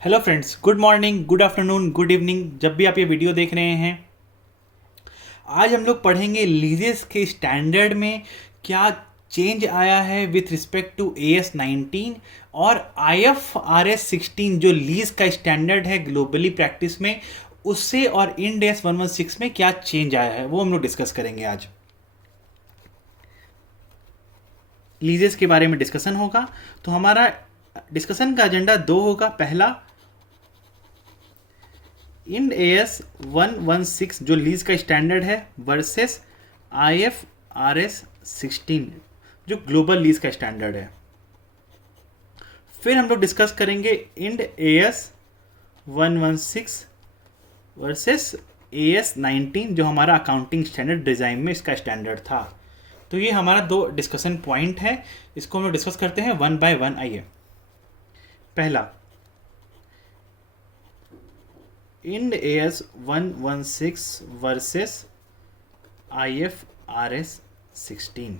Hello friends, good morning, good afternoon, good evening, जब भी आप ये वीडियो देख रहे हैं। आज हम लोग पढ़ेंगे लीजेस के स्टैंडर्ड में क्या चेंज आया है विथ रिस्पेक्ट टू AS19 और IFRS 16 जो लीज का स्टैंडर्ड है ग्लोबली प्रैक्टिस में, उससे और इंड AS 116 में क्या चेंज आया है वो हम लोग डिस्कस करेंगे आज। लीजेस के बारे में डिस्कशन होगा। तो हमारा डिस्कशन का एजेंडा दो होगा। पहला, इंड AS 116 जो लीज का स्टैंडर्ड है वर्सेस IFRS 16 जो ग्लोबल लीज का स्टैंडर्ड है। फिर हम लोग डिस्कस करेंगे इंड AS 116 वर्सेस AS19 जो हमारा अकाउंटिंग स्टैंडर्ड डिज़ाइन में इसका स्टैंडर्ड था। तो ये हमारा दो डिस्कशन पॉइंट है, इसको हम लोग डिस्कस करते हैं वन बाय वन। आइए, पहला, इंड AS 116 वर्सेस IFRS 16।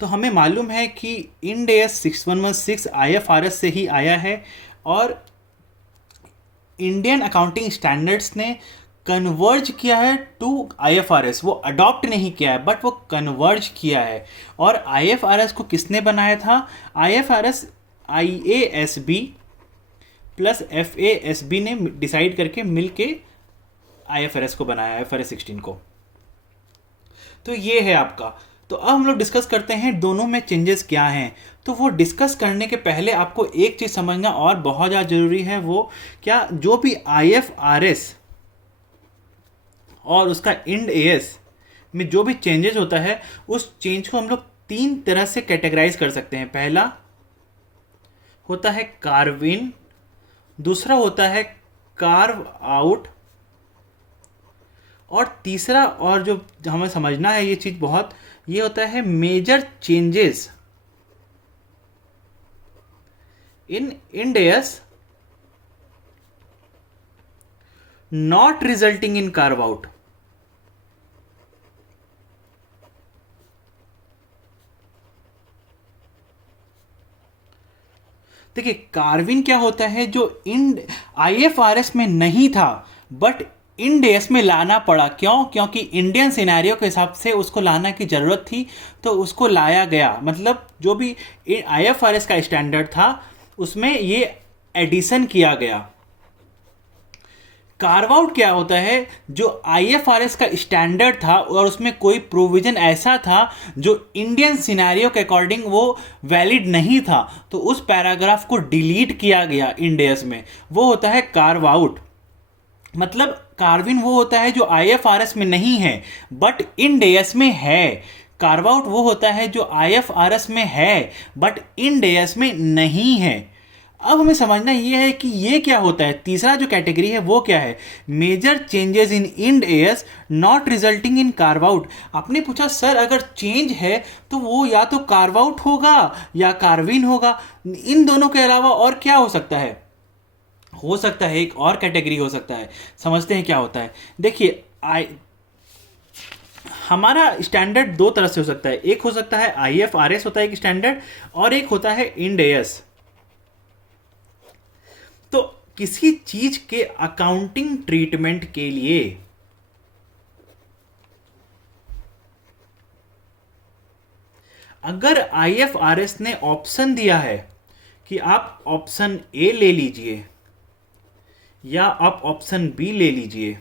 तो हमें मालूम है कि इंड AS 116 IFRS से ही आया है और इंडियन अकाउंटिंग स्टैंडर्ड्स ने कन्वर्ज किया है टू IFRS। वो अडॉप्ट नहीं किया है बट वो कन्वर्ज किया है। और IFRS को किसने बनाया था? IFRS IASB प्लस FASB ने डिसाइड करके मिलके IFRS को बनाया, IFRS 16 को। तो ये है आपका। तो अब हम लोग डिस्कस करते हैं दोनों में चेंजेस क्या हैं। तो वो डिस्कस करने के पहले आपको एक चीज़ समझना और बहुत ज़्यादा ज़रूरी है, वो क्या, जो भी IFRS और उसका इंड AS में जो भी चेंजेस होता है उस चेंज को हम लोग तीन तरह से कैटेगराइज कर सकते हैं। पहला होता है कार्व इन, दूसरा होता है कार्व आउट, और तीसरा, और जो हमें समझना है ये चीज़ बहुत, ये होता है major changes in Ind AS not resulting in carve out. देखिए, कार्विन क्या होता है, जो इंड IFRS में नहीं था बट इंड AS में लाना पड़ा। क्यों? क्योंकि इंडियन सिनेरियो के हिसाब से उसको लाना की ज़रूरत थी, तो उसको लाया गया। मतलब जो भी IFRS का स्टैंडर्ड था उसमें ये एडिशन किया गया। कार्व आउट क्या होता है, जो IFRS का स्टैंडर्ड था और उसमें कोई प्रोविजन ऐसा था जो इंडियन सिनेरियो के अकॉर्डिंग वो वैलिड नहीं था, तो उस पैराग्राफ को डिलीट किया गया इंड AS में। वो होता है कार्व आउट। मतलब कार्विन वो होता है जो IFRS में नहीं है बट इंड AS में है। कार्व आउट वो होता है जो IFRS में है बट इंड AS में नहीं है। अब हमें समझना ये है कि ये क्या होता है। तीसरा जो कैटेगरी है वो क्या है, major changes in Ind AS not resulting in carve out. आपने पूछा सर अगर चेंज है तो वो या तो कार्व आउट होगा या कार्विन होगा, इन दोनों के अलावा और क्या हो सकता है? हो सकता है एक और कैटेगरी हो सकता है। समझते हैं क्या होता है। देखिए, हमारा स्टैंडर्ड दो तरह से हो सकता है। एक हो सकता है IFRS होता है एक स्टैंडर्ड, और एक होता है इंड AS। तो किसी चीज के अकाउंटिंग ट्रीटमेंट के लिए अगर IFRS ने ऑप्शन दिया है कि आप ऑप्शन A ले लीजिए या आप ऑप्शन B ले लीजिए,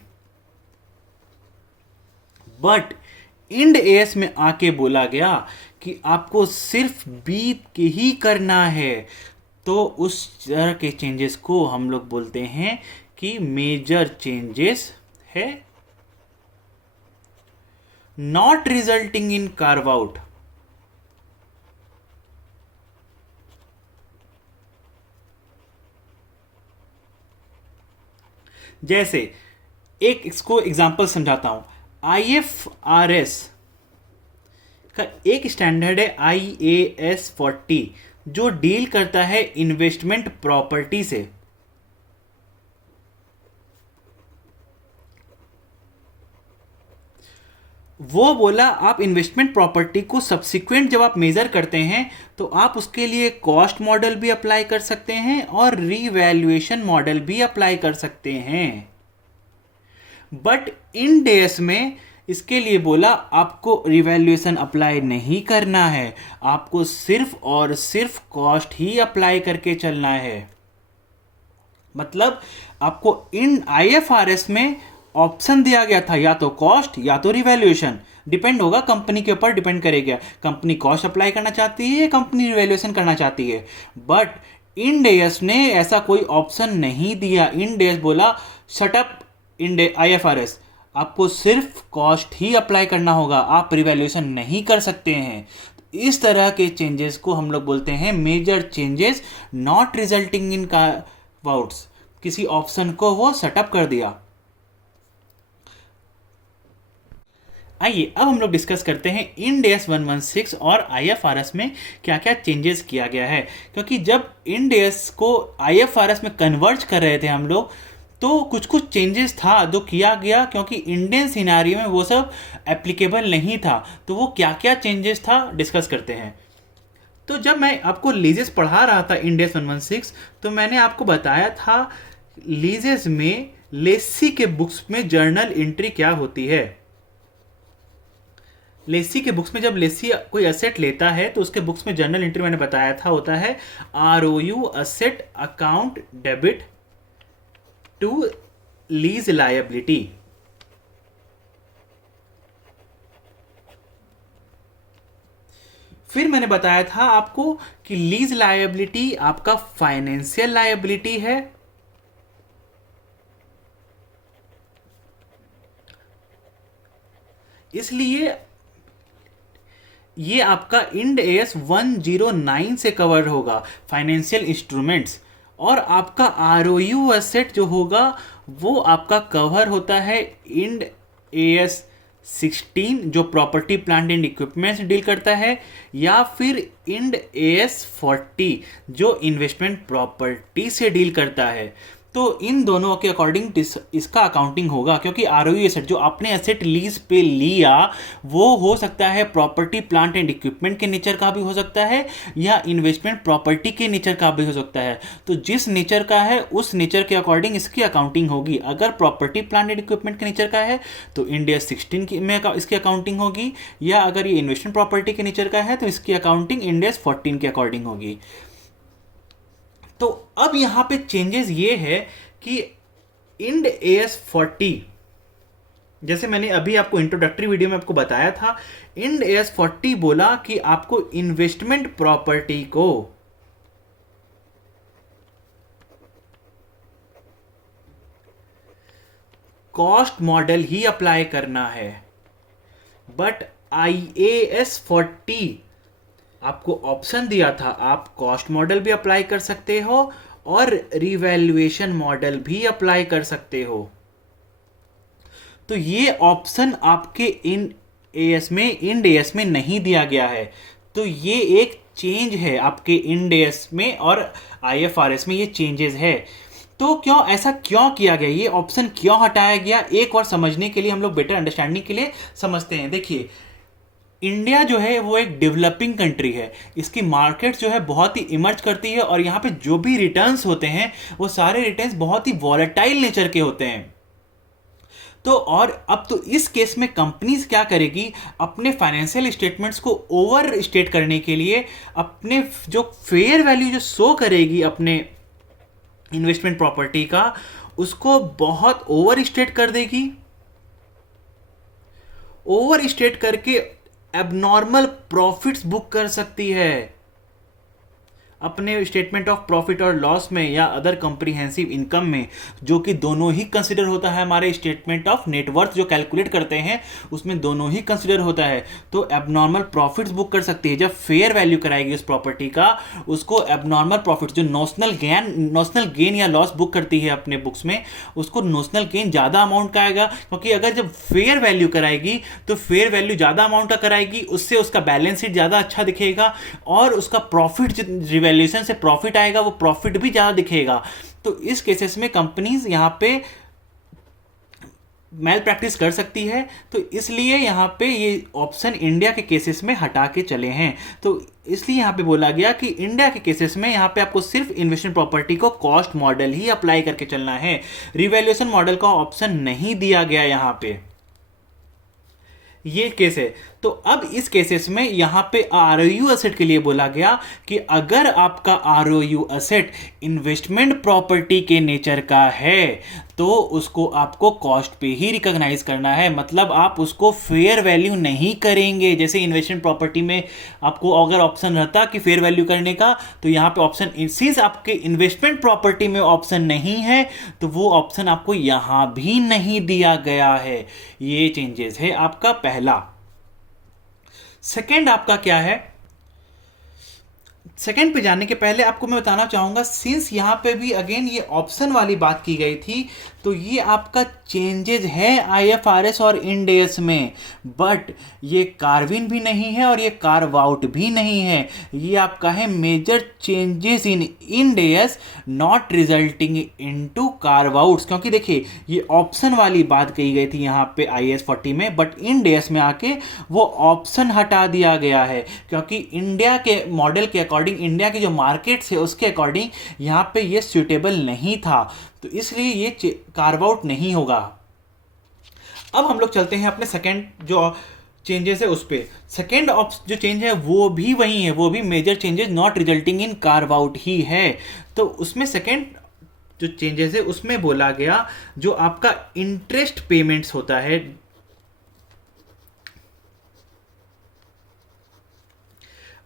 बट इंड AS में आके बोला गया कि आपको सिर्फ B के ही करना है, तो उस तरह के चेंजेस को हम लोग बोलते हैं कि मेजर चेंजेस है not resulting in carve out. जैसे एक इसको एग्जांपल समझाता हूं। IFRS का एक स्टैंडर्ड है IAS 40 जो डील करता है इन्वेस्टमेंट प्रॉपर्टी से। वो बोला आप इन्वेस्टमेंट प्रॉपर्टी को सब्सिक्वेंट जब आप मेज़र करते हैं तो आप उसके लिए कॉस्ट मॉडल भी अप्लाई कर सकते हैं और रीवैल्यूएशन मॉडल भी अप्लाई कर सकते हैं। बट इंड एस में इसके लिए बोला आपको रिवैल्यूएशन अप्लाई नहीं करना है, आपको सिर्फ और सिर्फ कॉस्ट ही अप्लाई करके चलना है। मतलब आपको इन आईएफआरएस में ऑप्शन दिया गया था या तो कॉस्ट या तो रिवैल्यूएशन, डिपेंड होगा कंपनी के ऊपर, डिपेंड करेगा कंपनी कॉस्ट अप्लाई करना चाहती है या कंपनी रिवैल्यूएशन करना चाहती है। बट इंड एस ने ऐसा कोई ऑप्शन नहीं दिया। इंड एस बोला शटअप इंड आईएफआरएस, आपको सिर्फ कॉस्ट ही अप्लाई करना होगा, आप रिवैल्यूएशन नहीं कर सकते हैं। इस तरह के चेंजेस को हम लोग बोलते हैं major changes not resulting in carve outs. किसी ऑप्शन को वो सेटअप कर दिया। आइए अब हम लोग डिस्कस करते हैं इंड एस 116 और आईएफआरएस में क्या क्या चेंजेस किया गया है। क्योंकि जब इंड एस को आईएफआरएस में कन्वर्ज कर रहे थे हम लोग, तो कुछ कुछ चेंजेस था जो किया गया, क्योंकि इंडियन सिनारियो में वो सब एप्लीकेबल नहीं था। तो वो क्या क्या चेंजेस था डिस्कस करते हैं। तो जब मैं आपको लीजेस पढ़ा रहा था इंड एस 116, तो मैंने आपको बताया था लीजेस में लेसी के बुक्स में जर्नल एंट्री क्या होती है। लेसी के बुक्स में जब लेसी कोई एसेट लेता है तो उसके बुक्स में जर्नल एंट्री मैंने बताया था होता है ROU asset account debit to lease liability. फिर मैंने बताया था आपको कि लीज लायबिलिटी आपका फाइनेंशियल लायबिलिटी है, इसलिए ये आपका इंड एस 109 से कवर होगा, फाइनेंशियल इंस्ट्रूमेंट्स। और आपका ROU एसेट जो होगा वो आपका कवर होता है इंड AS 16 जो property plant and equipments deal करता है, या फिर इंड AS 40 जो इन्वेस्टमेंट प्रॉपर्टी से डील करता है। तो इन दोनों के अकॉर्डिंग इसका अकाउंटिंग होगा, क्योंकि ROU एसेट जो आपने एसेट लीज पे लिया वो हो सकता है प्रॉपर्टी प्लांट एंड इक्विपमेंट के नेचर का भी हो सकता है या इन्वेस्टमेंट प्रॉपर्टी के नेचर का भी हो सकता है। तो जिस नेचर का है उस नेचर के अकॉर्डिंग इसकी अकाउंटिंग होगी। अगर प्रॉपर्टी प्लांट एंड इक्विपमेंट के नेचर का है तो इंड AS 16 में इसकी अकाउंटिंग होगी, या अगर ये इन्वेस्टमेंट प्रॉपर्टी के नेचर का है तो इसकी अकाउंटिंग इंड AS 14 के अकॉर्डिंग होगी। तो अब यहां पे चेंजेस ये है कि इंड AS 40, जैसे मैंने अभी आपको इंट्रोडक्टरी वीडियो में आपको बताया था, इंड AS 40 बोला कि आपको इन्वेस्टमेंट प्रॉपर्टी को कॉस्ट मॉडल ही अप्लाई करना है। बट IAS 40 आपको ऑप्शन दिया था, आप कॉस्ट मॉडल भी अप्लाई कर सकते हो और रिवैल्यूएशन मॉडल भी अप्लाई कर सकते हो। तो ये ऑप्शन आपके इंड AS में नहीं दिया गया है। तो ये एक चेंज है आपके इंड AS में, और IFRS में ये चेंजेस है। तो ऐसा क्यों किया गया, ये ऑप्शन क्यों हटाया गया, एक और समझने के लिए, हम लोग बेटर अंडरस्टैंडिंग के लिए समझते हैं। देखिए, इंडिया जो है वो एक डेवलपिंग कंट्री है, इसकी मार्केट जो है बहुत ही इमर्ज करती है, और यहाँ पे जो भी रिटर्न्स होते हैं वो सारे रिटर्न्स बहुत ही वॉलेटाइल नेचर के होते हैं। तो और अब तो इस केस में कंपनीज क्या करेगी, अपने फाइनेंशियल स्टेटमेंट्स को ओवर स्टेट करने के लिए अपने जो फेयर वैल्यू जो शो करेगी अपने इन्वेस्टमेंट प्रॉपर्टी का, उसको बहुत ओवर स्टेट कर देगी। ओवर स्टेट करके एबनॉर्मल प्रॉफिट्स बुक कर सकती है अपने स्टेटमेंट ऑफ प्रॉफिट और लॉस में या अदर कॉम्प्रिहेंसिव इनकम में, जो कि दोनों ही कंसिडर होता है हमारे स्टेटमेंट ऑफ नेटवर्थ जो कैलकुलेट करते हैं उसमें दोनों ही कंसिडर होता है। तो एबनॉर्मल प्रॉफिट्स बुक कर सकती है। जब फेयर वैल्यू कराएगी उस प्रॉपर्टी का, उसको एबनॉर्मल प्रॉफिट जो नोशनल गेन या लॉस बुक करती है अपने बुक्स में, उसको नोशनल गेन ज़्यादा अमाउंट का आएगा, क्योंकि अगर जब फेयर वैल्यू कराएगी तो फेयर वैल्यू ज़्यादा अमाउंट का कराएगी, उससे उसका बैलेंस शीट ज़्यादा अच्छा दिखेगा, और उसका प्रॉफिट रिवैल्यूएशन से प्रॉफिट आएगा वो प्रॉफिट भी ज़्यादा दिखेगा। तो इस केसेस में कंपनीज यहाँ पे मैल प्रैक्टिस कर सकती है, तो इसलिए यहाँ पे ये ऑप्शन इंडिया के केसेस में हटा के चले हैं। तो इसलिए यहाँ पे बोला गया कि इंडिया के केसेस में यहाँ पे आपको सिर्फ इन्वेस्टमेंट प्रॉपर्टी को कॉस्ट मॉडल ही अप्लाई करके चलना है, रिवैल्यूएशन मॉडल का ऑप्शन नहीं दिया गया यहाँ पे। ये केस है। तो अब इस केसेस में यहां पे आरओयू एसेट के लिए बोला गया कि अगर आपका आरओयू एसेट इन्वेस्टमेंट प्रॉपर्टी के नेचर का है तो उसको आपको कॉस्ट पे ही रिकॉग्नाइज करना है, मतलब आप उसको फेयर वैल्यू नहीं करेंगे। जैसे इन्वेस्टमेंट प्रॉपर्टी में आपको अगर ऑप्शन रहता कि फेयर वैल्यू करने का, तो यहां पे ऑप्शन, सिंस आपके इन्वेस्टमेंट प्रॉपर्टी में ऑप्शन नहीं है तो वो ऑप्शन आपको यहां भी नहीं दिया गया है। ये चेंजेस है आपका पहला। सेकेंड आपका क्या है, सेकेंड पे जाने के पहले आपको मैं बताना चाहूंगा, सिंस यहां पे भी अगेन ये ऑप्शन वाली बात की गई थी, तो ये आपका चेंजेज है आईएफआरएस और इंड एस में, बट ये कार्विन भी नहीं है और ये कार्व आउट भी नहीं है। ये आपका है major changes in Ind AS not resulting into carve outs, क्योंकि देखिए ये ऑप्शन वाली बात कही गई थी यहाँ पे आईएएस 40 में, बट इंड एस में आके वो ऑप्शन हटा दिया गया है, क्योंकि इंडिया के मॉडल के अकॉर्डिंग, इंडिया की जो मार्केट है उसके अकॉर्डिंग यहाँ पे ये सूटेबल नहीं था, तो इसलिए ये कार्व आउट नहीं होगा। अब हम लोग चलते हैं अपने सेकेंड जो चेंजेस है उस पे। सेकेंड जो चेंज है वो भी वही है, वो भी major changes not resulting in carve out ही है। तो उसमें सेकेंड जो चेंजेस है उसमें बोला गया जो आपका इंटरेस्ट पेमेंट्स होता है,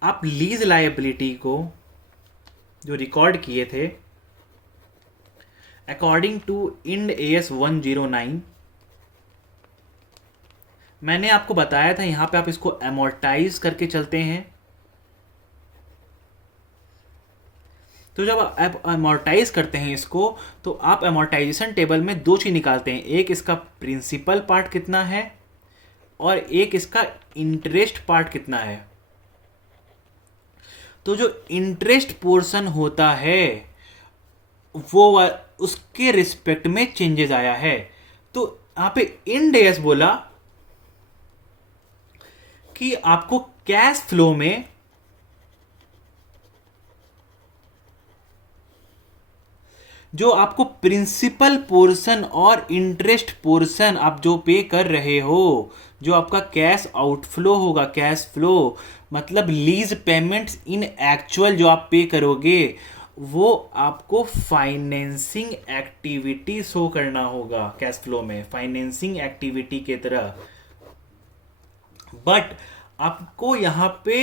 आप लीज लायबिलिटी को जो रिकॉर्ड किए थे अकॉर्डिंग टू इंड एएस 109, मैंने आपको बताया था यहां पे आप इसको अमोर्टाइज करके चलते हैं। तो जब आप अमोर्टाइज करते हैं इसको, तो आप अमोर्टाइजेशन टेबल में दो चीज निकालते हैं, एक इसका प्रिंसिपल पार्ट कितना है और एक इसका इंटरेस्ट पार्ट कितना है। तो जो इंटरेस्ट पोर्शन होता है वो उसके रिस्पेक्ट में चेंजेस आया है। तो यहां पे इंड एस बोला कि आपको कैश फ्लो में जो आपको प्रिंसिपल पोर्शन और इंटरेस्ट पोर्शन आप जो पे कर रहे हो, जो आपका कैश आउटफ्लो होगा, कैश फ्लो मतलब लीज पेमेंट्स इन एक्चुअल जो आप पे करोगे, वो आपको फाइनेंसिंग एक्टिविटी शो करना होगा कैश फ्लो में, फाइनेंसिंग एक्टिविटी के तरह। बट आपको यहां पे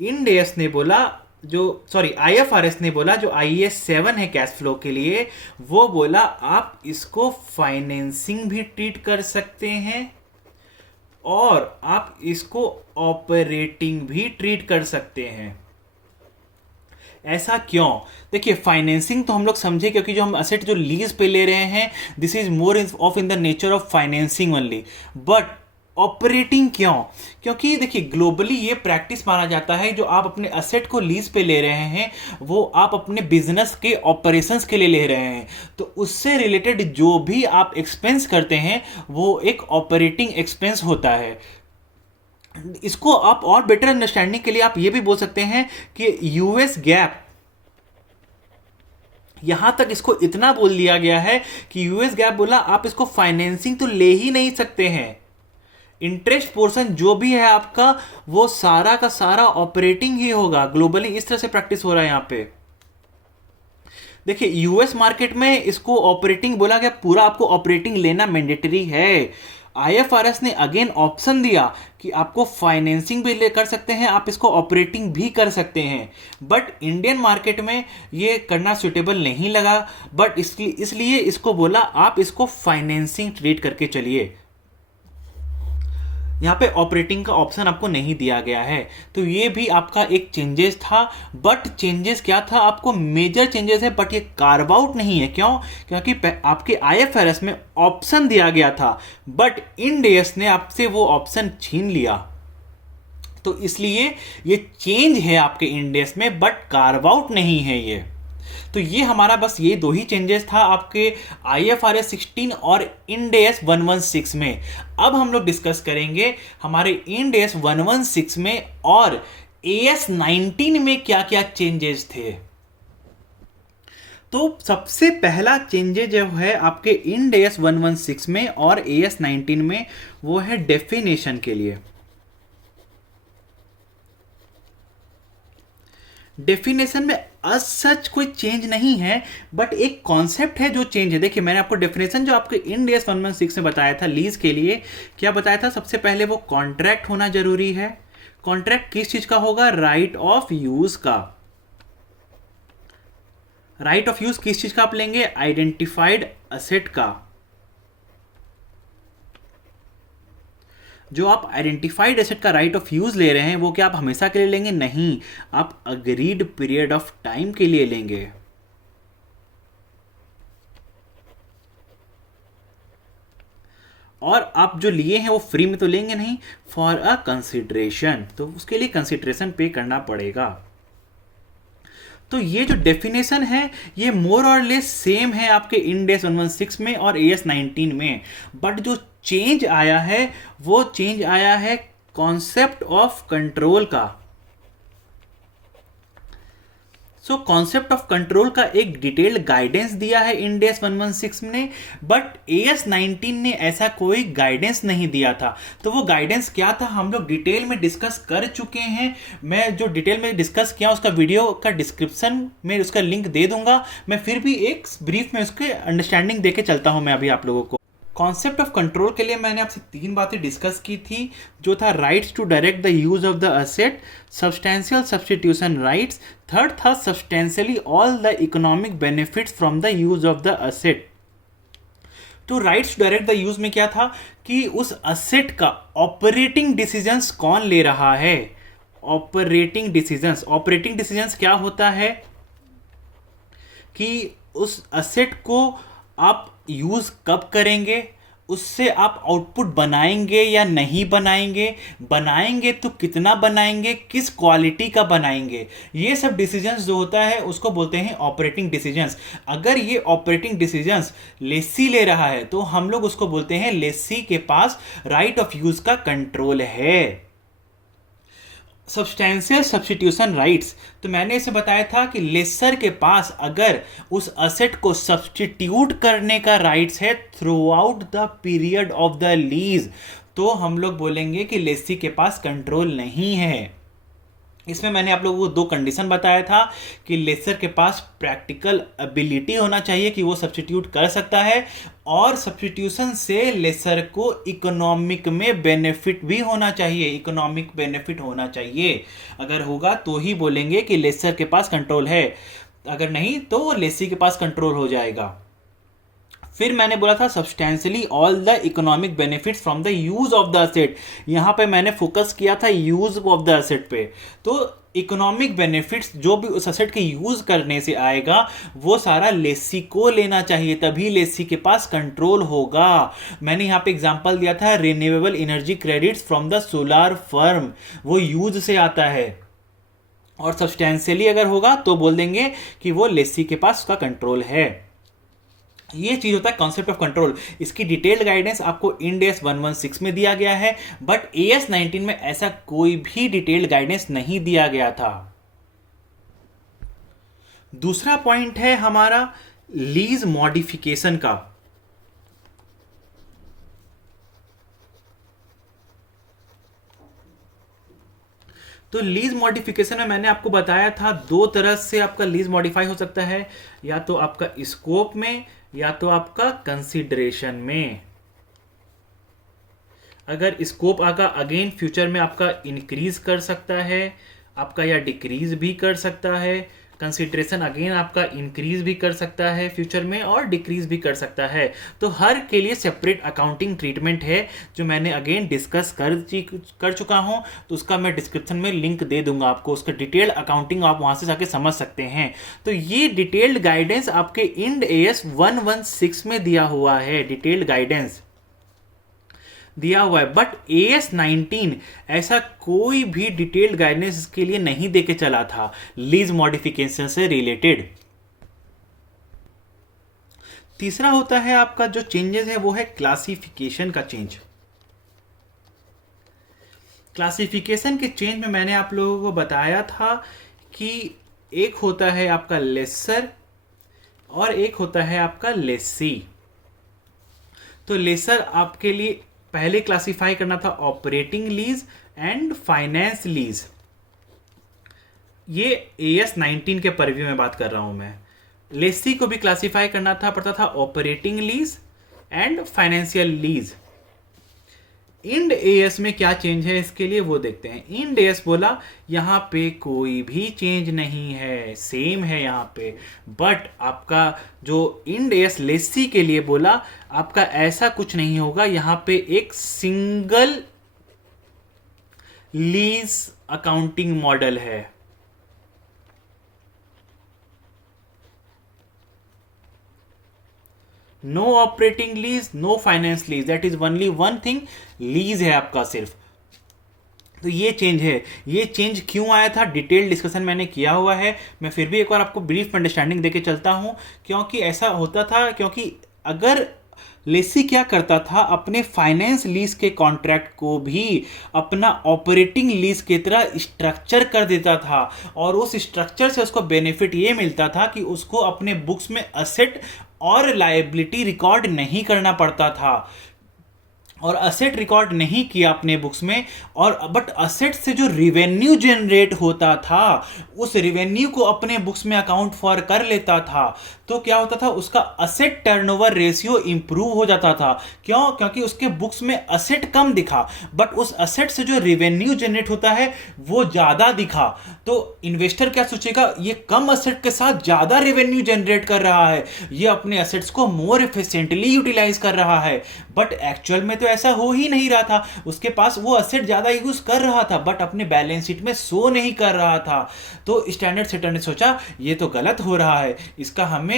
इंड एस ने बोला, जो सॉरी आईएफआरएस ने बोला, जो आईएएस 7 है कैश फ्लो के लिए, वो बोला आप इसको फाइनेंसिंग भी ट्रीट कर सकते हैं और आप इसको ऑपरेटिंग भी ट्रीट कर सकते हैं। ऐसा क्यों? देखिए फाइनेंसिंग तो हम लोग समझे क्योंकि जो हम असेट जो लीज पे ले रहे हैं, this is more of in the nature of financing only. But operating क्यों? क्योंकि देखिए ग्लोबली ये प्रैक्टिस माना जाता है, जो आप अपने असेट को लीज पे ले रहे हैं वो आप अपने बिजनेस के ऑपरेशंस के लिए ले रहे हैं, तो उससे रिलेटेड जो भी आप एक्सपेंस करते हैं वो एक ऑपरेटिंग एक्सपेंस होता है। इसको आप और बेटर अंडरस्टैंडिंग के लिए आप ये भी बोल सकते हैं कि यूएस गैप, यहां तक इसको इतना बोल दिया गया है कि यूएस गैप बोला आप इसको फाइनेंसिंग तो ले ही नहीं सकते हैं, इंटरेस्ट पोर्शन जो भी है आपका वो सारा का सारा ऑपरेटिंग ही होगा। ग्लोबली इस तरह से प्रैक्टिस हो रहा है यहां पे। देखिए यूएस मार्केट में इसको ऑपरेटिंग बोला गया, पूरा आपको ऑपरेटिंग लेना मैंडेटरी है। आईएफआरएस ने अगेन ऑप्शन दिया कि आपको फाइनेंसिंग भी ले कर सकते हैं, आप इसको ऑपरेटिंग भी कर सकते हैं, बट इंडियन मार्केट में ये करना सुटेबल नहीं लगा, बट इसलिए इसको बोला आप इसको फाइनेंसिंग ट्रीट करके चलिए। यहाँ पे ऑपरेटिंग का ऑप्शन आपको नहीं दिया गया है, तो ये भी आपका एक चेंजेस था। बट चेंजेस क्या था, आपको मेजर चेंजेस है बट ये कार्व आउट नहीं है। क्यों? क्योंकि आपके आईएफआरएस में ऑप्शन दिया गया था बट इंड एस ने आपसे वो ऑप्शन छीन लिया, तो इसलिए ये चेंज है आपके इंड एस में बट कार्व आउट नहीं है ये। तो ये हमारा बस ये दो ही चेंजेस था आपके IFRS 16 और इंड AS 116 में। अब हम लोग डिस्कस करेंगे हमारे इंड AS 116 में और AS 19 में क्या क्या चेंजेस थे। तो सबसे पहला चेंजेस जो है आपके इंड AS 116 में और AS 19 में, वो है डेफिनेशन के लिए। डेफिनेशन में as सच कोई चेंज नहीं है, बट एक कॉन्सेप्ट है जो चेंज है। देखिए मैंने आपको डेफिनेशन जो आपके इंड AS 116 में बताया था लीज के लिए, क्या बताया था? सबसे पहले वो कॉन्ट्रैक्ट होना जरूरी है। कॉन्ट्रैक्ट किस चीज का होगा? राइट ऑफ यूज का। राइट ऑफ यूज किस चीज का आप लेंगे? आइडेंटिफाइड असेट का। जो आप आइडेंटिफाइड एसेट का राइट ऑफ यूज ले रहे हैं वो क्या आप हमेशा के लिए लेंगे? नहीं, आप अग्रीड पीरियड ऑफ टाइम के लिए लेंगे। और आप जो लिए हैं वो फ्री में तो लेंगे नहीं, फॉर अ कंसिडरेशन, तो उसके लिए कंसिडरेशन पे करना पड़ेगा। तो ये जो डेफिनेशन है ये मोर और लेस सेम है आपके इंड AS 116 में और AS 19 में, बट जो चेंज आया है वो चेंज आया है कॉन्सेप्ट ऑफ कंट्रोल का। सो कॉन्सेप्ट ऑफ कंट्रोल का एक डिटेल्ड गाइडेंस दिया है इंड AS 116 ने, बट AS 19 ने ऐसा कोई गाइडेंस नहीं दिया था। तो वो गाइडेंस क्या था हम लोग डिटेल में डिस्कस कर चुके हैं। मैं जो डिटेल में डिस्कस किया उसका वीडियो का डिस्क्रिप्शन में उसका लिंक दे दूंगा। मैं फिर भी एक ब्रीफ में उसके अंडरस्टैंडिंग देके चलता हूं मैं अभी आप लोगों को। कॉन्सेप्ट ऑफ कंट्रोल के लिए मैंने आपसे 3 बातें डिस्कस की थी, जो था rights to direct the use of the asset, substantial substitution rights, third था substantially all the economic benefits from the use of the asset. तो rights to direct the use में क्या था कि उस असेट का ऑपरेटिंग डिसीजंस कौन ले रहा है। ऑपरेटिंग डिसीजंस क्या होता है कि उस असेट को आप यूज कब करेंगे, उससे आप आउटपुट बनाएंगे या नहीं बनाएंगे, बनाएंगे तो कितना बनाएंगे, किस क्वालिटी का बनाएंगे। ये सब डिसीजंस जो होता है उसको बोलते हैं ऑपरेटिंग डिसीजंस। अगर ये ऑपरेटिंग डिसीजंस लेसी ले रहा है तो हम लोग उसको बोलते हैं लेसी के पास राइट ऑफ यूज का कंट्रोल है। सब्सटेंशियल सब्स्टिट्यूशन राइट्स, तो मैंने इसे बताया था कि लेसर के पास अगर उस असेट को सब्स्टिट्यूट करने का राइट्स है through out the period of the lease, तो हम लोग बोलेंगे कि लेसी के पास कंट्रोल नहीं है। इसमें मैंने आप लोगों को 2 कंडीशन बताया था कि लेसर के पास प्रैक्टिकल एबिलिटी होना चाहिए कि वो सब्स्टिट्यूट कर सकता है, और सब्स्टिट्यूशन से लेसर को इकोनॉमिक में बेनिफिट भी होना चाहिए, इकोनॉमिक बेनिफिट होना चाहिए। अगर होगा तो ही बोलेंगे कि लेसर के पास कंट्रोल है, अगर नहीं तो लेसी के पास कंट्रोल हो जाएगा। फिर मैंने बोला था substantially all the economic benefits from the use of the asset. यहां पे मैंने फोकस किया था यूज ऑफ द असेट पे। तो इकोनॉमिक बेनिफिट्स जो भी उस असेट के यूज करने से आएगा वो सारा लेसी को लेना चाहिए, तभी लेसी के पास कंट्रोल होगा। मैंने यहां पे एग्जांपल दिया था renewable energy credits from the solar firm, वो यूज से आता है। और सब्सटेंशियली अगर होगा तो बोल देंगे कि वो लेसी के पास उसका कंट्रोल है। ये चीज होता है कॉन्सेप्ट ऑफ कंट्रोल। इसकी डिटेल्ड गाइडेंस आपको इंड AS 116 में दिया गया है, बट AS 19 में ऐसा कोई भी डिटेल्ड गाइडेंस नहीं दिया गया था। दूसरा पॉइंट है हमारा लीज मॉडिफिकेशन का। तो लीज मॉडिफिकेशन में मैंने आपको बताया था 2 तरह से आपका लीज मॉडिफाई हो सकता है, या तो आपका स्कोप में या तो आपका कंसीडरेशन में। अगर स्कोप आका अगेन फ्यूचर में आपका इंक्रीज कर सकता है आपका, या डिक्रीज भी कर सकता है। कंसीडरेशन अगेन आपका इंक्रीज भी कर सकता है फ्यूचर में और डिक्रीज भी कर सकता है। तो हर के लिए सेपरेट अकाउंटिंग ट्रीटमेंट है जो मैंने अगेन डिस्कस कर चुका हूं, तो उसका मैं डिस्क्रिप्शन में लिंक दे दूंगा आपको, उसका डिटेल्ड अकाउंटिंग आप वहां से जाके समझ सकते हैं। तो ये डिटेल्ड गाइडेंस आपके इंड AS 116 में दिया हुआ है, डिटेल्ड गाइडेंस दिया हुआ है। बट AS 19 ऐसा कोई भी डिटेल्ड गाइडेंस के लिए नहीं देके चला था लीज मॉडिफिकेशन से रिलेटेड। तीसरा होता है आपका जो चेंजेस है वो है क्लासिफिकेशन का चेंज। क्लासिफिकेशन के चेंज में मैंने आप लोगों को बताया था कि एक होता है आपका लेसर और एक होता है आपका लेसी। तो लेसर आपके लिए पहले क्लासिफाई करना था operating lease and finance lease. ये AS 19 के परव्यू में बात कर रहा हूं मैं। लेसी को भी क्लासिफाई करना था पड़ता था operating lease and financial lease. Ind AS में क्या चेंज है इसके लिए वो देखते हैं। इंड AS बोला यहाँ पे कोई भी चेंज नहीं है, सेम है यहाँ पे। बट आपका जो इंड AS लेसी के लिए बोला आपका ऐसा कुछ नहीं होगा, यहाँ पे एक सिंगल लीज अकाउंटिंग मॉडल है। No operating lease, no finance lease, that is only one thing, lease है आपका सिर्फ। तो ये चेंज है। ये चेंज क्यों आया था डिटेल डिस्कशन मैंने किया हुआ है, मैं फिर भी एक बार आपको ब्रीफ अंडरस्टैंडिंग देके चलता हूं। क्योंकि ऐसा होता था, क्योंकि अगर लेसी क्या करता था अपने फाइनेंस लीज के कॉन्ट्रैक्ट को भी अपना ऑपरेटिंग लीज की तरह स्ट्रक्चर कर देता था, और उस स्ट्रक्चर से उसको बेनिफिट ये मिलता था कि उसको अपने बुक्स में असेट और लायबिलिटी रिकॉर्ड नहीं करना पड़ता था। और असेट रिकॉर्ड नहीं किया अपने बुक्स में, और बट असेट से जो रिवेन्यू जनरेट होता था उस रिवेन्यू को अपने बुक्स में अकाउंट फॉर कर लेता था। तो क्या होता था, उसका असेट टर्नओवर रेशियो इंप्रूव हो जाता था। क्यों? क्योंकि उसके बुक्स में असेट कम दिखा, बट उस असेट से जो रिवेन्यू जनरेट होता है वो ज्यादा दिखा। तो इन्वेस्टर क्या सोचेगा, ये कम असेट के साथ ज्यादा रेवेन्यू जनरेट कर रहा है, ये अपने असेट्स को मोर एफिशिएंटली यूटिलाइज कर रहा है। बट एक्चुअल में तो ऐसा हो ही नहीं रहा था, उसके पास वो असेट ज्यादा यूज कर रहा था बट अपने बैलेंस शीट में शो नहीं कर रहा था। तो स्टैंडर्ड सेटर ने सोचा ये तो गलत हो रहा है, इसका हमें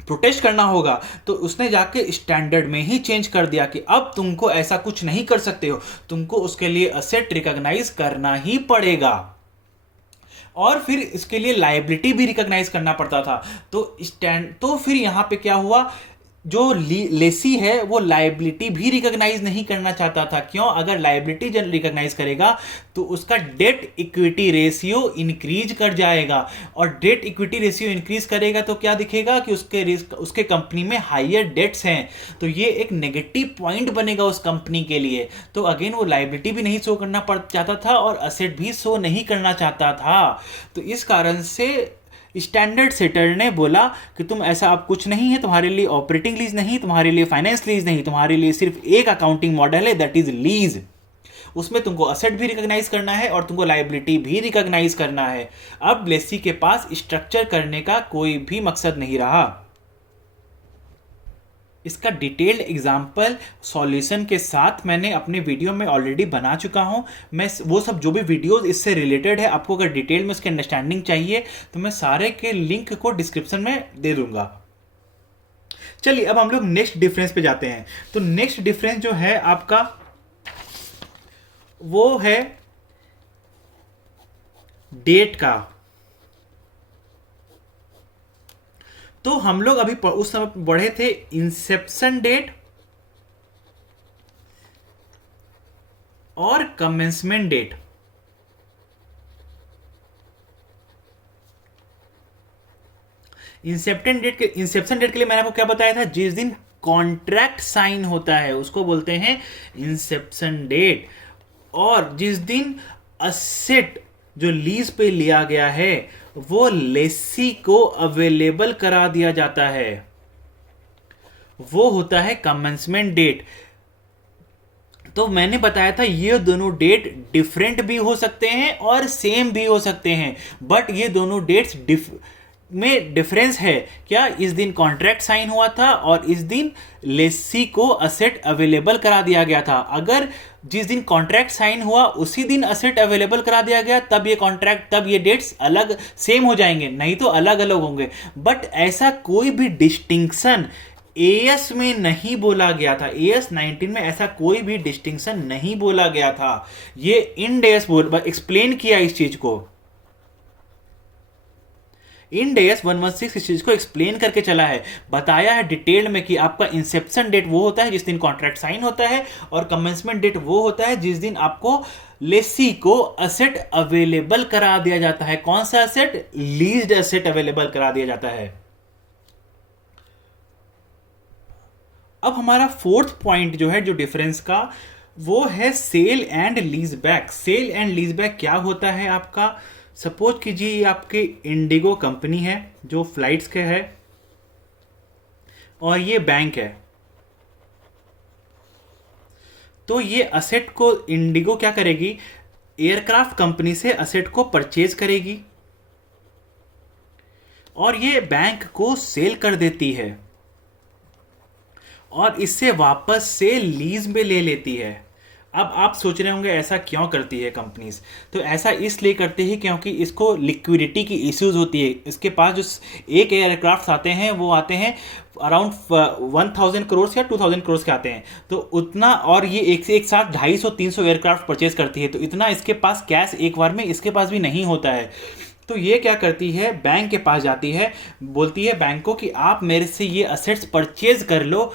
प्रोटेस्ट करना होगा। तो उसने जाके स्टैंडर्ड में ही चेंज कर दिया कि अब तुमको ऐसा कुछ नहीं कर सकते हो, तुमको उसके लिए असेट रिकॉग्नाइज करना ही पड़ेगा, और फिर इसके लिए लायबिलिटी भी रिकॉग्नाइज करना पड़ता था। तो फिर यहां पे क्या हुआ, जो लेसी है वो लायबिलिटी भी रिकॉग्नाइज नहीं करना चाहता था। क्यों? अगर लायबिलिटी रिकॉग्नाइज करेगा तो उसका डेट इक्विटी रेशियो इंक्रीज कर जाएगा, और डेट इक्विटी रेशियो इंक्रीज करेगा तो क्या दिखेगा कि उसके कंपनी में हायर डेट्स हैं, तो ये एक नेगेटिव पॉइंट बनेगा उस कंपनी के लिए। तो अगेन वो लायबिलिटी भी नहीं शो करना चाहता था और असेट भी शो नहीं करना चाहता था। तो इस कारण से स्टैंडर्ड सेटर ने बोला कि तुम ऐसा अब कुछ नहीं है, तुम्हारे लिए ऑपरेटिंग लीज नहीं, तुम्हारे लिए फाइनेंस लीज नहीं, तुम्हारे लिए सिर्फ एक अकाउंटिंग मॉडल है, दैट इज लीज। उसमें तुमको असेट भी रिकॉग्नाइज करना है और तुमको लायबिलिटी भी रिकॉग्नाइज करना है। अब लेसी के पास स्ट्रक्चर करने का कोई भी मकसद नहीं रहा। इसका डिटेल्ड एग्जाम्पल सॉल्यूशन के साथ मैंने अपने वीडियो में ऑलरेडी बना चुका हूं। मैं वो सब जो भी वीडियोस इससे रिलेटेड है, आपको अगर डिटेल में उसकी अंडरस्टैंडिंग चाहिए तो मैं सारे के लिंक को डिस्क्रिप्शन में दे दूंगा। चलिए अब हम लोग नेक्स्ट डिफरेंस पे जाते हैं। तो नेक्स्ट डिफरेंस जो है आपका वो है डेट का। तो हम लोग अभी उस समय पढ़े थे इंसेप्शन डेट और कमेंसमेंट डेट। इंसेप्शन डेट के लिए मैंने आपको क्या बताया था, जिस दिन कॉन्ट्रैक्ट साइन होता है उसको बोलते हैं इंसेप्शन डेट, और जिस दिन असेट जो लीज पे लिया गया है वो लेसी को अवेलेबल करा दिया जाता है, वो होता है कमेंसमेंट डेट। तो मैंने बताया था ये दोनों डेट डिफरेंट भी हो सकते हैं और सेम भी हो सकते हैं, बट ये दोनों डेट्स में डिफरेंस है क्या, इस दिन कॉन्ट्रैक्ट साइन हुआ था और इस दिन लेसी को असेट अवेलेबल करा दिया गया था। अगर जिस दिन कॉन्ट्रैक्ट साइन हुआ उसी दिन असेट अवेलेबल करा दिया गया तब ये डेट्स अलग सेम हो जाएंगे, नहीं तो अलग अलग होंगे। बट ऐसा कोई भी डिस्टिंक्शन AS में नहीं बोला गया था, AS 19 में ऐसा कोई भी डिस्टिंक्शन नहीं बोला गया था। ये इंड AS एक्सप्लेन किया इस चीज को। इंड एएस 116 इस चीज को एक्सप्लेन करके चला है, बताया है डिटेल में कि आपका इंसेप्शन डेट वो होता है जिस दिन कॉन्ट्रैक्ट साइन होता है, और कमेंसमेंट डेट वो होता है जिस दिन आपको लेसी को असेट अवेलेबल करा दिया जाता है। कौन सा असेट? लीज्ड असेट अवेलेबल करा दिया जाता है। अब हमारा फोर्थ पॉइंट जो है जो डिफरेंस का, वो है sale and lease back. Sale and lease back क्या होता है आपका? सपोज कीजिए ये आपके इंडिगो कंपनी है जो फ्लाइट्स के है, और ये बैंक है। तो ये असेट को इंडिगो क्या करेगी? एयरक्राफ्ट कंपनी से असेट को परचेज करेगी और ये बैंक को सेल कर देती है और इससे वापस से लीज में ले लेती है। अब आप सोच रहे होंगे ऐसा क्यों करती है कंपनीज? तो ऐसा इसलिए करती है क्योंकि इसको लिक्विडिटी की इश्यूज होती है। इसके पास जो एक एयरक्राफ्ट आते हैं वो आते हैं अराउंड 1000 करोड़ या 2000 करोड़ के आते हैं, तो उतना, और ये एक साथ 250-300 एयरक्राफ्ट परचेज करती है, तो इतना इसके पास कैश एक बार में इसके पास भी नहीं होता है। तो ये क्या करती है? बैंक के पास जाती है, बोलती है बैंक को कि आप मेरे से ये असेट्स परचेज कर लो।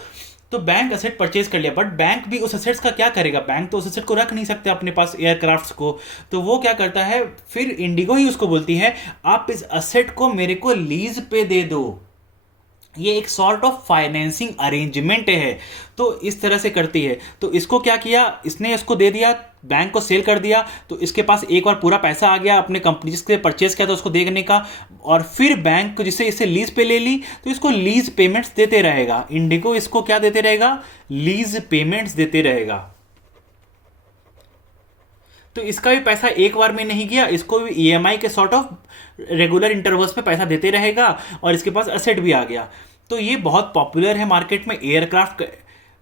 तो बैंक असेट परचेज कर लिया, बट बैंक भी उस असेट्स का क्या करेगा? बैंक तो उस असेट को रख नहीं सकते अपने पास एयरक्राफ्ट्स को, तो वो क्या करता है? फिर इंडिगो ही उसको बोलती है आप इस असेट को मेरे को लीज पे दे दो। ये एक सॉर्ट ऑफ फाइनेंसिंग अरेंजमेंट है, तो इस तरह से करती है। तो इसको क्या किया? इसने इसको दे दिया, बैंक को सेल कर दिया, तो इसके पास एक बार पूरा पैसा आ गया अपने कंपनी जिसके परचेज किया था उसको देने का, और फिर बैंक को जिससे इसे लीज पे ले ली तो इसको लीज पेमेंट्स देते रहेगा। इंडिगो इसको क्या देते रहेगा? लीज पेमेंट्स देते रहेगा। तो इसका भी पैसा एक बार में नहीं गया, इसको भी ईएमआई के सॉर्ट ऑफ रेगुलर इंटरवल्स पे पैसा देते रहेगा, और इसके पास असेट भी आ गया। तो ये बहुत पॉपुलर है मार्केट में, एयरक्राफ्ट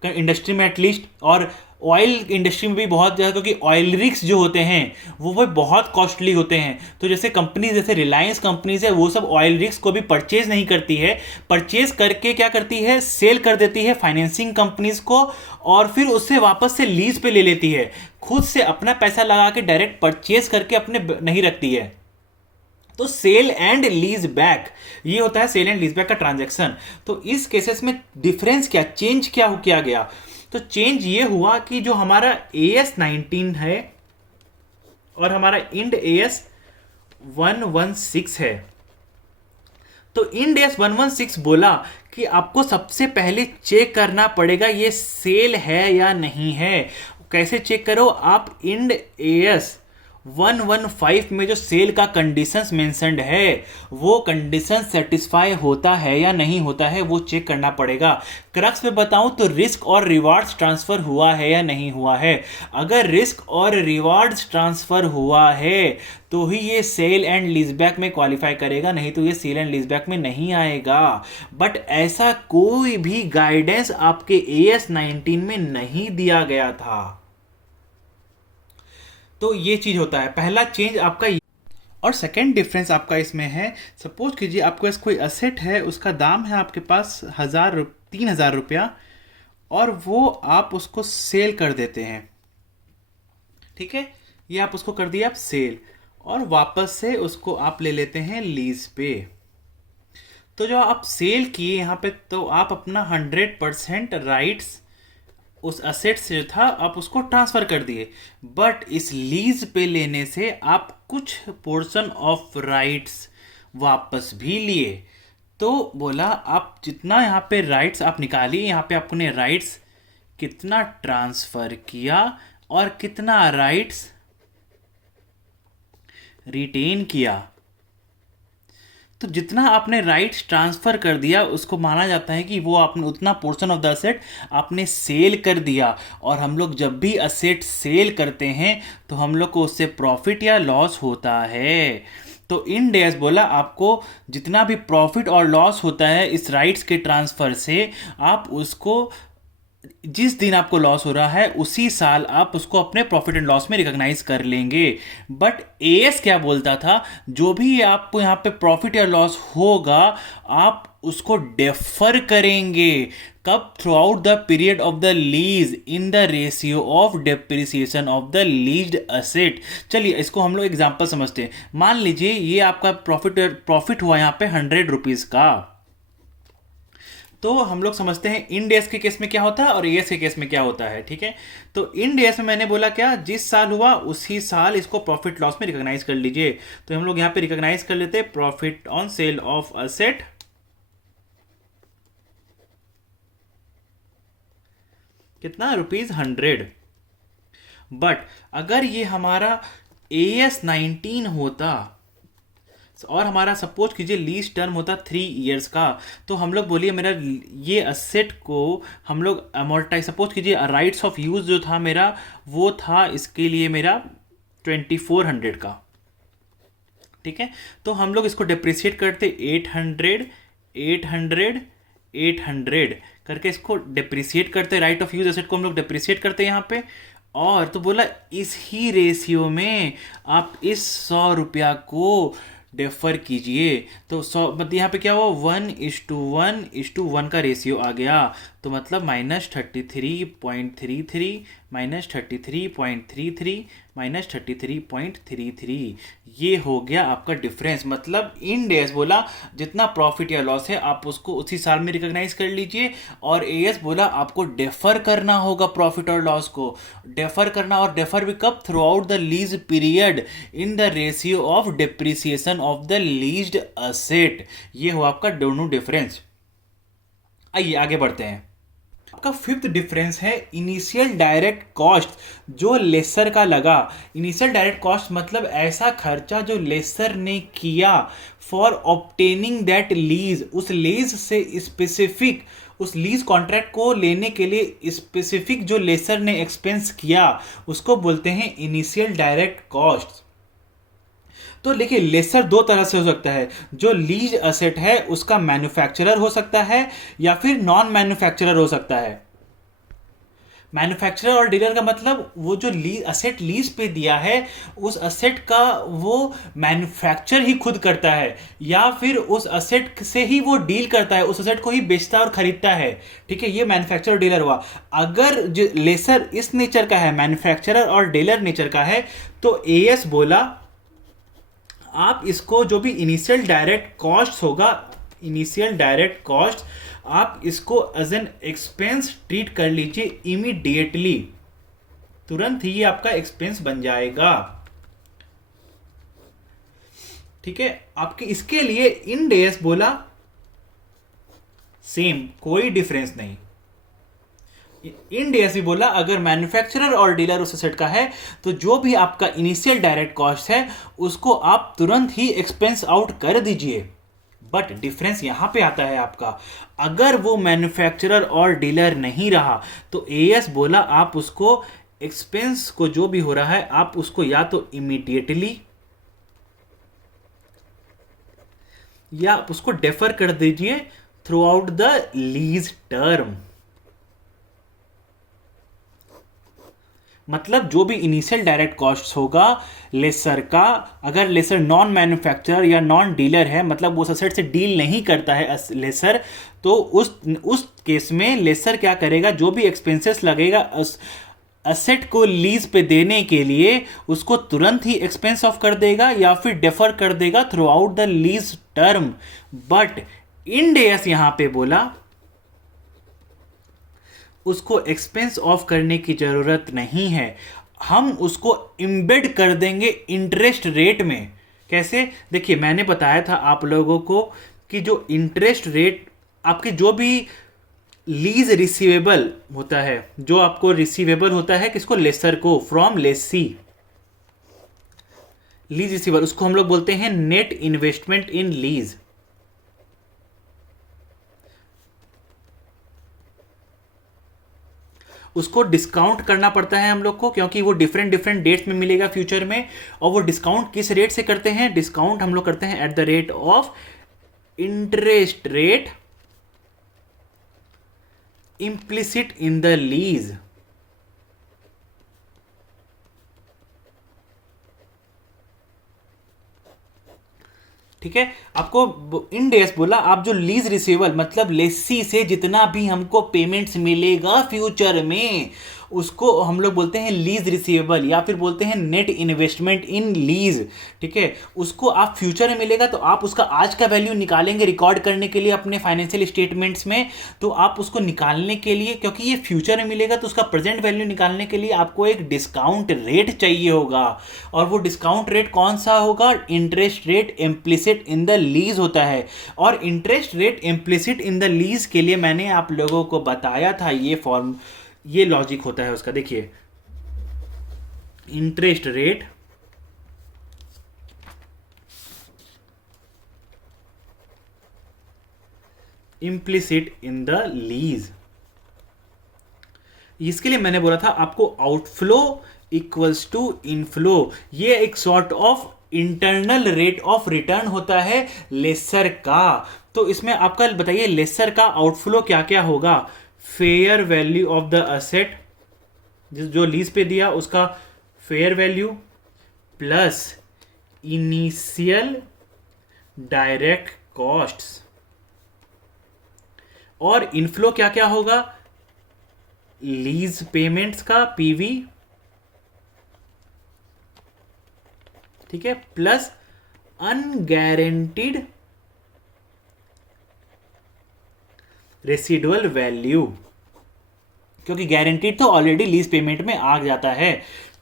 इंडस्ट्री में एटलीस्ट, और ऑयल इंडस्ट्री में भी बहुत ज़्यादा, क्योंकि ऑयल रिग्स जो होते हैं वो बहुत कॉस्टली होते हैं। तो जैसे कंपनीज जैसे रिलायंस कंपनीज है वो सब ऑयल रिग्स को भी परचेज नहीं करती है, परचेज करके क्या करती है? सेल कर देती है फाइनेंसिंग कंपनीज को, और फिर उससे वापस से लीज पे ले लेती है। खुद से अपना पैसा लगा के डायरेक्ट परचेज करके अपने नहीं रखती है। तो सेल एंड लीज बैक, ये होता है सेल एंड लीज बैक का ट्रांजैक्शन। तो इस केसेस में डिफरेंस क्या, चेंज क्या हो किया गया? तो चेंज ये हुआ कि जो हमारा AS19 है और हमारा इंड AS 116 है, तो इंड AS 116 बोला कि आपको सबसे पहले चेक करना पड़ेगा ये सेल है या नहीं है। कैसे चेक करो? आप इंड AS 115 में जो सेल का कंडीशंस मेंशन्ड है वो कंडीशन सेटिस्फाई होता है या नहीं होता है, वो चेक करना पड़ेगा। क्रक्स में बताऊं तो रिस्क और रिवार्ड्स ट्रांसफर हुआ है या नहीं हुआ है। अगर रिस्क और रिवार्ड्स ट्रांसफर हुआ है तो ही ये सेल एंड लीजबैक में क्वालिफाई करेगा, नहीं तो ये सेल एंड लीजबैक में नहीं आएगा। बट ऐसा कोई भी गाइडेंस आपके AS19 में नहीं दिया गया था। तो ये चीज होता है, पहला चेंज आपका। और सेकेंड डिफरेंस आपका इसमें है, सपोज कीजिए आपके पास कोई असेट है, उसका दाम है आपके पास 3,000 रुपया, और वो आप उसको सेल कर देते हैं। ठीक है, ये आप उसको कर दिया आप सेल, और वापस से उसको आप ले लेते हैं लीज पे। तो जो आप सेल किए यहाँ पे, तो आप अपना 100% राइट्स उस असेट से जो था आप उसको ट्रांसफर कर दिए, बट इस लीज पे लेने से आप कुछ पोर्शन ऑफ राइट्स वापस भी लिए। तो बोला आप जितना यहाँ पे राइट्स आप निकालिए, यहाँ पे आपने राइट्स कितना ट्रांसफर किया और कितना राइट्स रिटेन किया। तो जितना आपने राइट्स ट्रांसफर कर दिया उसको माना जाता है कि वो आपने उतना पोर्शन ऑफ द असेट आपने सेल कर दिया। और हम लोग जब भी असेट सेल करते हैं तो हम लोग को उससे प्रॉफिट या लॉस होता है। तो इंड AS बोला आपको जितना भी प्रॉफिट और लॉस होता है इस राइट्स के ट्रांसफर से, आप उसको जिस दिन आपको लॉस हो रहा है उसी साल आप उसको अपने प्रॉफिट एंड लॉस में रिकॉग्नाइज कर लेंगे। बट AS क्या बोलता था, जो भी आपको यहाँ पे प्रॉफिट या लॉस होगा आप उसको डेफर करेंगे। कब? Through out the period of the lease in the ratio of depreciation of the leased asset. चलिए इसको हम लोग एग्जांपल समझते हैं। मान लीजिए ये आपका प्रॉफिट हुआ यहाँ पे 100 रुपीज़ का। तो हम लोग समझते हैं इंड एस के केस में क्या होता है और एएस के केस में क्या होता है, ठीक है। तो इंड एस में मैंने बोला क्या, जिस साल हुआ उसी साल इसको प्रॉफिट लॉस में रिकॉग्नाइज कर लीजिए। तो हम लोग यहाँ पे रिकॉग्नाइज कर लेते हैं profit on sale of asset, कितना, ₹100। बट अगर ये हमारा AS-19 होता और हमारा सपोज कीजिए लीज टर्म होता 3 इयर्स का, तो हम लोग बोलिए मेरा ये असेट को हम लोग अमोर्टाइज, सपोज कीजिए राइट्स ऑफ यूज जो था मेरा वो था इसके लिए मेरा 2400 का, ठीक है। तो हम लोग इसको डिप्रिशिएट करते 800 800 800 करके इसको डिप्रिशिएट करते, राइट ऑफ यूज एसेट को हम लोग डिप्रिशिएट करते यहाँ पे। और तो बोला इस ही रेशियो में आप इस 100 रुपया को डेफर कीजिए। तो 100 मतलब यहाँ पे क्या हुआ, 1:1:1 का रेशियो आ गया। तो मतलब -33.33 -33.33 -33.33, ये हो गया आपका डिफरेंस। मतलब इन डेज बोला जितना प्रॉफिट या लॉस है आप उसको उसी साल में रिकॉग्नाइज कर लीजिए, और एएस बोला आपको डेफर करना होगा प्रॉफिट और लॉस को, डेफर करना। और डेफर भी कब? Through out the lease period in the ratio of depreciation of the leased asset. ये हो आपका दोनों डिफरेंस। आइए आगे बढ़ते हैं। आपका फिफ्थ डिफरेंस है इनिशियल डायरेक्ट कॉस्ट जो लेसर का लगा। इनिशियल डायरेक्ट कॉस्ट मतलब ऐसा खर्चा जो लेसर ने किया फॉर ऑब्टेनिंग दैट लीज, उस लीज से स्पेसिफिक, उस लीज कॉन्ट्रैक्ट को लेने के लिए स्पेसिफिक जो लेसर ने एक्सपेंस किया उसको बोलते हैं इनिशियल डायरेक्ट कॉस्ट। तो देखिए लेसर दो तरह से हो सकता है, जो लीज असेट है उसका मैन्युफैक्चरर हो सकता है या फिर नॉन मैन्युफैक्चरर हो सकता है। मैन्युफैक्चरर और डीलर का मतलब वो जो असेट लीज पे दिया है उस असेट का वो मैन्युफैक्चर ही खुद करता है या फिर उस असेट से ही वो डील करता है, उस असेट को ही बेचता और खरीदता है, ठीक है। ये मैन्युफैक्चरर डीलर हुआ। अगर जो लेसर इस नेचर का है, मैन्युफैक्चरर और डीलर नेचर का है, तो एएस बोला आप इसको जो भी इनिशियल डायरेक्ट कॉस्ट होगा, इनिशियल डायरेक्ट कॉस्ट आप इसको एज एन एक्सपेंस ट्रीट कर लीजिए इमीडिएटली, तुरंत ही ये आपका एक्सपेंस बन जाएगा, ठीक है। आपके इसके लिए इन डेज बोला सेम, कोई डिफरेंस नहीं। इन डेज भी बोला अगर मैन्युफैक्चरर और डीलर उस सेट का है तो जो भी आपका इनिशियल डायरेक्ट कॉस्ट है उसको आप तुरंत ही एक्सपेंस आउट कर दीजिए। बट डिफरेंस यहां पे आता है आपका, अगर वो मैन्युफैक्चरर और डीलर नहीं रहा तो एएस बोला आप उसको एक्सपेंस को जो भी हो रहा है आप उसको या तो इमीडिएटली या आप उसको डेफर कर दीजिए through out the lease term. मतलब जो भी इनिशियल डायरेक्ट कॉस्ट होगा लेसर का, अगर लेसर नॉन मैन्युफैक्चरर या नॉन डीलर है, मतलब उस असेट से डील नहीं करता है लेसर, तो उस केस में लेसर क्या करेगा, जो भी एक्सपेंसेस लगेगा असेट को लीज पे देने के लिए उसको तुरंत ही एक्सपेंस ऑफ कर देगा या फिर डेफर कर देगा through out the lease term. But end S यहां पे बोला उसको एक्सपेंस ऑफ करने की ज़रूरत नहीं है, हम उसको इम्बेड कर देंगे इंटरेस्ट रेट में। कैसे? देखिए मैंने बताया था आप लोगों को कि जो इंटरेस्ट रेट आपके जो भी लीज रिसीवेबल होता है, जो आपको रिसीवेबल होता है किसको, लेसर को, फ्रॉम लेसी, लीज रिसीवेबल, उसको हम लोग बोलते हैं नेट इन्वेस्टमेंट इन लीज। उसको डिस्काउंट करना पड़ता है हम लोग को, क्योंकि वो डिफरेंट डिफरेंट डेट्स में मिलेगा फ्यूचर में। और वो डिस्काउंट किस रेट से करते हैं, डिस्काउंट हम लोग करते हैं at the rate of interest rate implicit in the lease. ठीक है, आपको इंड एस बोला आप जो लीज रिसीवेबल मतलब लेसी से जितना भी हमको पेमेंट्स मिलेगा फ्यूचर में उसको हम लोग बोलते हैं लीज रिसीवेबल या फिर बोलते हैं नेट इन्वेस्टमेंट इन लीज। ठीक है, उसको आप फ्यूचर में मिलेगा तो आप उसका आज का वैल्यू निकालेंगे रिकॉर्ड करने के लिए अपने फाइनेंशियल स्टेटमेंट्स में। तो आप उसको निकालने के लिए, क्योंकि ये फ्यूचर में मिलेगा तो उसका प्रेजेंट वैल्यू निकालने के लिए आपको एक डिस्काउंट रेट चाहिए होगा। और वो डिस्काउंट रेट कौन सा होगा? Interest rate implicit in the lease होता है। और interest rate implicit in the lease के लिए मैंने आप लोगों को बताया था ये लॉजिक होता है उसका। देखिए, interest rate implicit in the lease, इसके लिए मैंने बोला था आपको आउटफ्लो इक्वल्स टू इनफ्लो। ये एक sort of internal rate of return होता है लेसर का। तो इसमें आपका बताइए लेसर का आउटफ्लो क्या क्या होगा? Fair value of the asset, जो लीज पे दिया उसका fair value, plus initial direct costs. और इनफ्लो क्या क्या होगा? लीज पेमेंट्स का पीवी, ठीक है, प्लस अनगारंटीड रेसिडुअल वैल्यू, क्योंकि गारंटीड तो ऑलरेडी लीज पेमेंट में आ जाता है।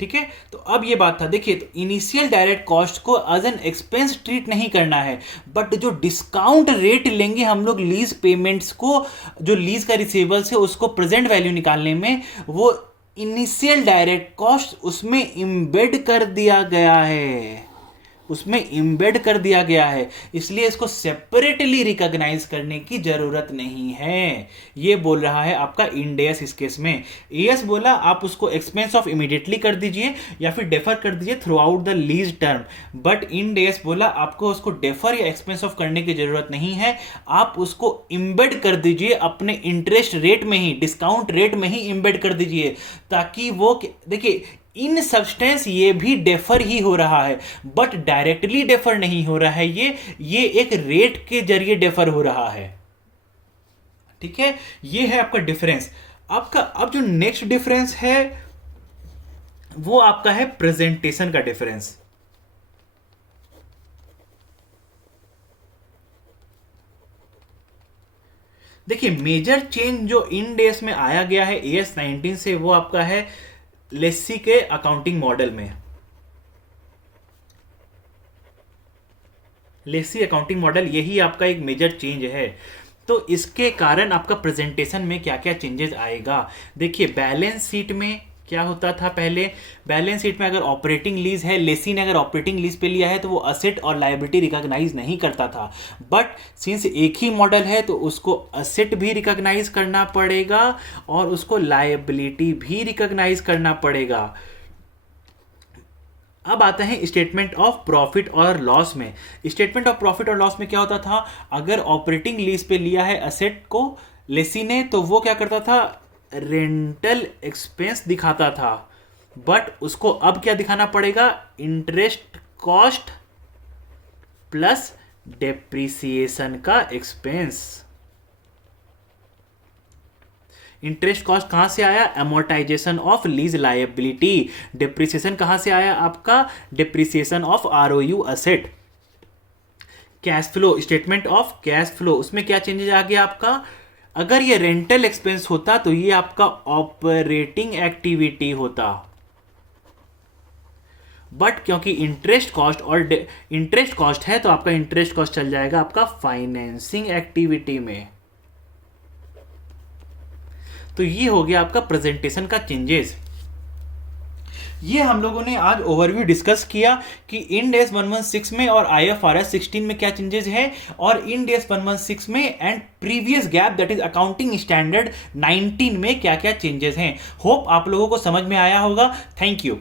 ठीक है, तो अब ये बात था। देखिए, तो इनिशियल डायरेक्ट कॉस्ट को एज एन एक्सपेंस ट्रीट नहीं करना है, बट जो डिस्काउंट रेट लेंगे हम लोग लीज पेमेंट्स को, जो लीज का रिसीवेबल है उसको प्रेजेंट वैल्यू निकालने में, वो इनिशियल डायरेक्ट कॉस्ट उसमें इम्बेड कर दिया गया है, उसमें इम्बेड कर दिया गया है, इसलिए इसको सेपरेटली रिकॉग्नाइज करने की जरूरत नहीं है। ये बोल रहा है आपका इंड एस। इस केस में एएस बोला आप उसको एक्सपेंस ऑफ इमीडिएटली कर दीजिए या फिर डेफर कर दीजिए through out the lease term, but end S बोला आपको उसको डेफर या एक्सपेंस ऑफ करने की जरूरत नहीं है, आप उसको इम्बेड कर दीजिए अपने इंटरेस्ट रेट में ही, डिस्काउंट रेट में ही इम्बेड कर दीजिए, ताकि वो देखिए इन सब्सटेंस ये भी डेफर ही हो रहा है, बट डायरेक्टली डेफर नहीं हो रहा है, ये एक रेट के जरिए डेफर हो रहा है। ठीक है, ये है आपका डिफरेंस। आपका अब जो नेक्स्ट डिफरेंस है वो आपका है प्रेजेंटेशन का डिफरेंस। देखिए, मेजर चेंज जो इंड एस में आया गया है AS 19 से, वो आपका है लेसी के अकाउंटिंग मॉडल में। लेसी अकाउंटिंग मॉडल यही आपका एक मेजर चेंज है। तो इसके कारण आपका प्रेजेंटेशन में क्या क्या चेंजेस आएगा? देखिए, बैलेंस शीट में क्या होता था पहले? बैलेंस शीट में अगर ऑपरेटिंग लीज है, लेसी ने अगर ऑपरेटिंग लीज पे लिया है तो वो असेट और लायबिलिटी रिकॉग्नाइज नहीं करता था, बट सिंस एक ही मॉडल है तो उसको असेट भी रिकॉग्नाइज करना पड़ेगा और उसको लायबिलिटी भी रिकॉग्नाइज करना पड़ेगा। अब आता है स्टेटमेंट ऑफ प्रॉफिट और लॉस में। स्टेटमेंट ऑफ प्रॉफिट और लॉस में क्या होता था? अगर ऑपरेटिंग लीज पे लिया है असेट को लेसी ने, तो वो क्या करता था? रेंटल एक्सपेंस दिखाता था, बट उसको अब क्या दिखाना पड़ेगा? इंटरेस्ट कॉस्ट प्लस डेप्रिसिएशन का एक्सपेंस। इंटरेस्ट कॉस्ट कहां से आया? Amortisation of lease liability. Depreciation कहां से आया? आपका depreciation of ROU asset. Cash flow, statement of cash flow, उसमें क्या चेंजेस आ गया आपका? अगर ये रेंटल एक्सपेंस होता तो ये आपका ऑपरेटिंग एक्टिविटी होता, बट क्योंकि इंटरेस्ट कॉस्ट है तो आपका इंटरेस्ट कॉस्ट चल जाएगा आपका फाइनेंसिंग एक्टिविटी में। तो ये हो गया आपका प्रेजेंटेशन का चेंजेस। ये हम लोगों ने आज ओवरव्यू डिस्कस किया कि इंड एस 116 में और IFRS 16 में क्या चेंजेस है, और इंड एस 116 में and previous gap that is accounting standard 19 में क्या क्या चेंजेस हैं। होप आप लोगों को समझ में आया होगा। Thank you.